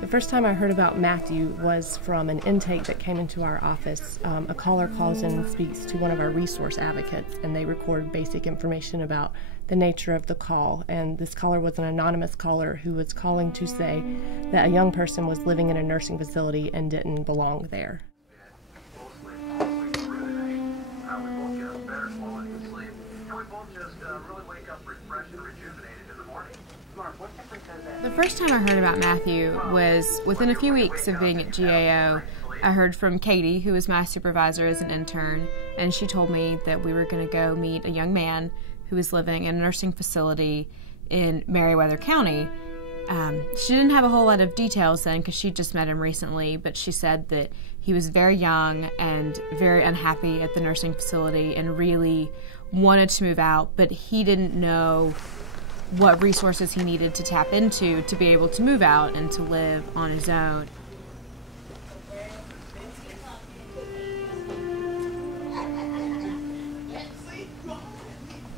The first time I heard about Matthew was from an intake that came into our office. A caller calls in and speaks to one of our resource advocates, and they record basic information about the nature of the call. And this caller was an anonymous caller who was calling to say that a young person was living in a nursing facility and didn't belong there. The first time I heard about Matthew was within a few weeks of being at GAO. I heard from Katie, who was my supervisor as an intern, and she told me that we were going to go meet a young man who was living in a nursing facility in Meriwether County. She didn't have a whole lot of details then because she just met him recently, but she said that he was very young and very unhappy at the nursing facility and really wanted to move out, but he didn't know what resources he needed to tap into to be able to move out and to live on his own.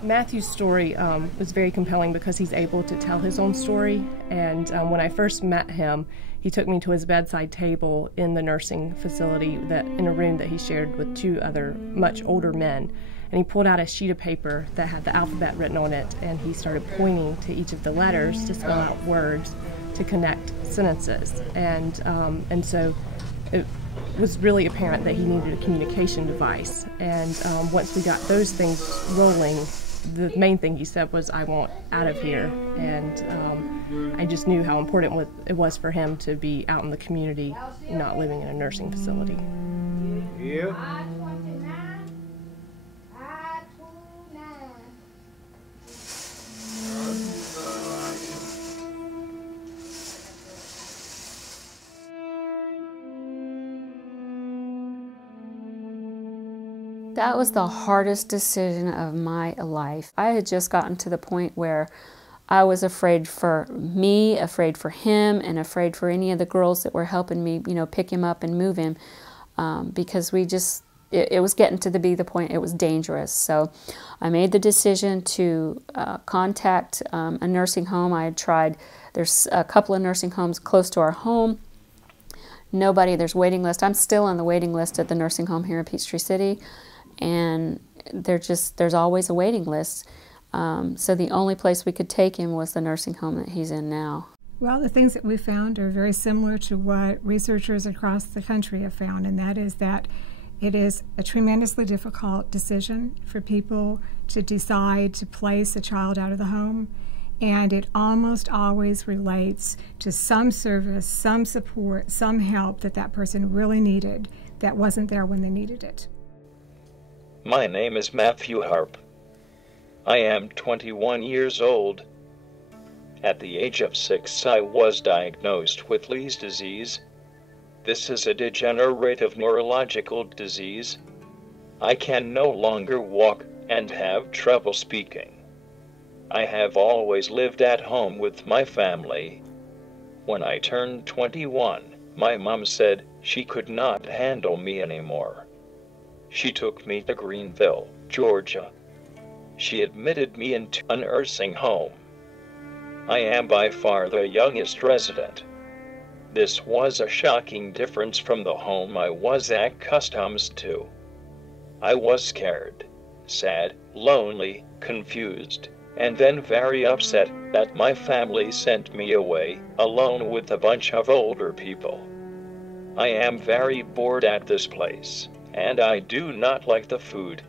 Matthew's story was very compelling because he's able to tell his own story, and when I first met him, he took me to his bedside table in the nursing facility, in a room that he shared with two other much older men. And he pulled out a sheet of paper that had the alphabet written on it, and he started pointing to each of the letters to spell out words to connect sentences. And so it was really apparent that he needed a communication device. And once we got those things rolling, the main thing he said was, "I want out of here." And I just knew how important it was for him to be out in the community, not living in a nursing facility. Yeah. That was the hardest decision of my life. I had just gotten to the point where I was afraid for me, afraid for him, and afraid for any of the girls that were helping me, pick him up and move him, because it was getting to be the point it was dangerous. So I made the decision to contact a nursing home. I had tried, there's a couple of nursing homes close to our home. Nobody, there's waiting list. I'm still on the waiting list at the nursing home here in Peachtree City. And there's always a waiting list. So the only place we could take him was the nursing home that he's in now. Well, the things that we found are very similar to what researchers across the country have found, and that is that it is a tremendously difficult decision for people to decide to place a child out of the home, and it almost always relates to some service, some support, some help that person really needed that wasn't there when they needed it. My name is Matthew Harp. I am 21 years old. At the age of 6, I was diagnosed with Leig's disease. This is a degenerative neurological disease. I can no longer walk and have trouble speaking. I have always lived at home with my family. When I turned 21, my mom said she could not handle me anymore. She took me to Greenville, Georgia. She admitted me into a nursing home. I am by far the youngest resident. This was a shocking difference from the home I was accustomed to. I was scared, sad, lonely, confused, and then very upset that my family sent me away, alone with a bunch of older people. I am very bored at this place, and I do not like the food.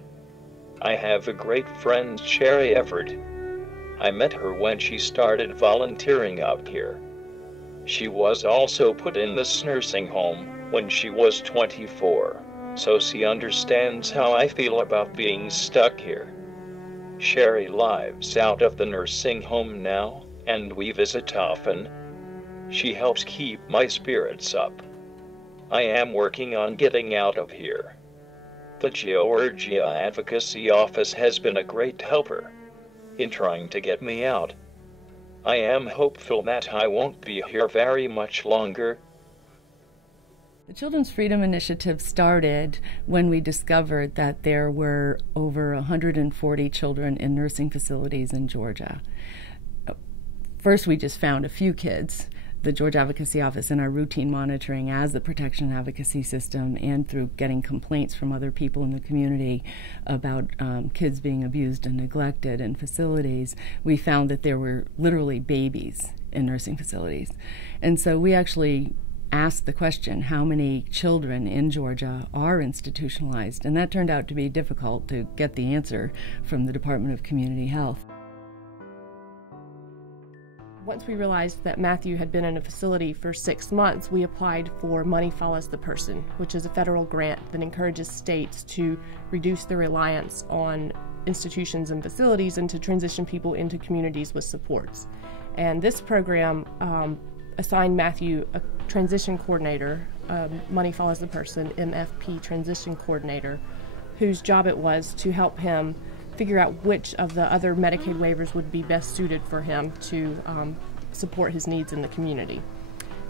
I have a great friend, Sherry Everett. I met her when she started volunteering up here. She was also put in this nursing home when she was 24, so she understands how I feel about being stuck here. Sherry lives out of the nursing home now, and we visit often. She helps keep my spirits up. I am working on getting out of here. The Georgia Advocacy Office has been a great helper in trying to get me out. I am hopeful that I won't be here very much longer. The Children's Freedom Initiative started when we discovered that there were over 140 children in nursing facilities in Georgia. First, we just found a few kids the Georgia Advocacy Office in our routine monitoring as the protection and advocacy system, and through getting complaints from other people in the community about kids being abused and neglected in facilities, we found that there were literally babies in nursing facilities. And so we actually asked the question, how many children in Georgia are institutionalized? And that turned out to be difficult to get the answer from the Department of Community Health. Once we realized that Matthew had been in a facility for 6 months, we applied for Money Follows the Person, which is a federal grant that encourages states to reduce their reliance on institutions and facilities and to transition people into communities with supports. And this program assigned Matthew a transition coordinator, Money Follows the Person, MFP transition coordinator, whose job it was to help him figure out which of the other Medicaid waivers would be best suited for him to support his needs in the community.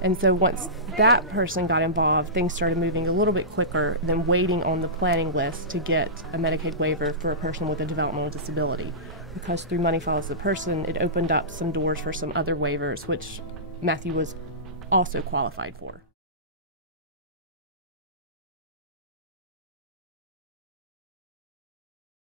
And so once that person got involved, things started moving a little bit quicker than waiting on the planning list to get a Medicaid waiver for a person with a developmental disability. Because through Money Follows the Person, it opened up some doors for some other waivers, which Matthew was also qualified for.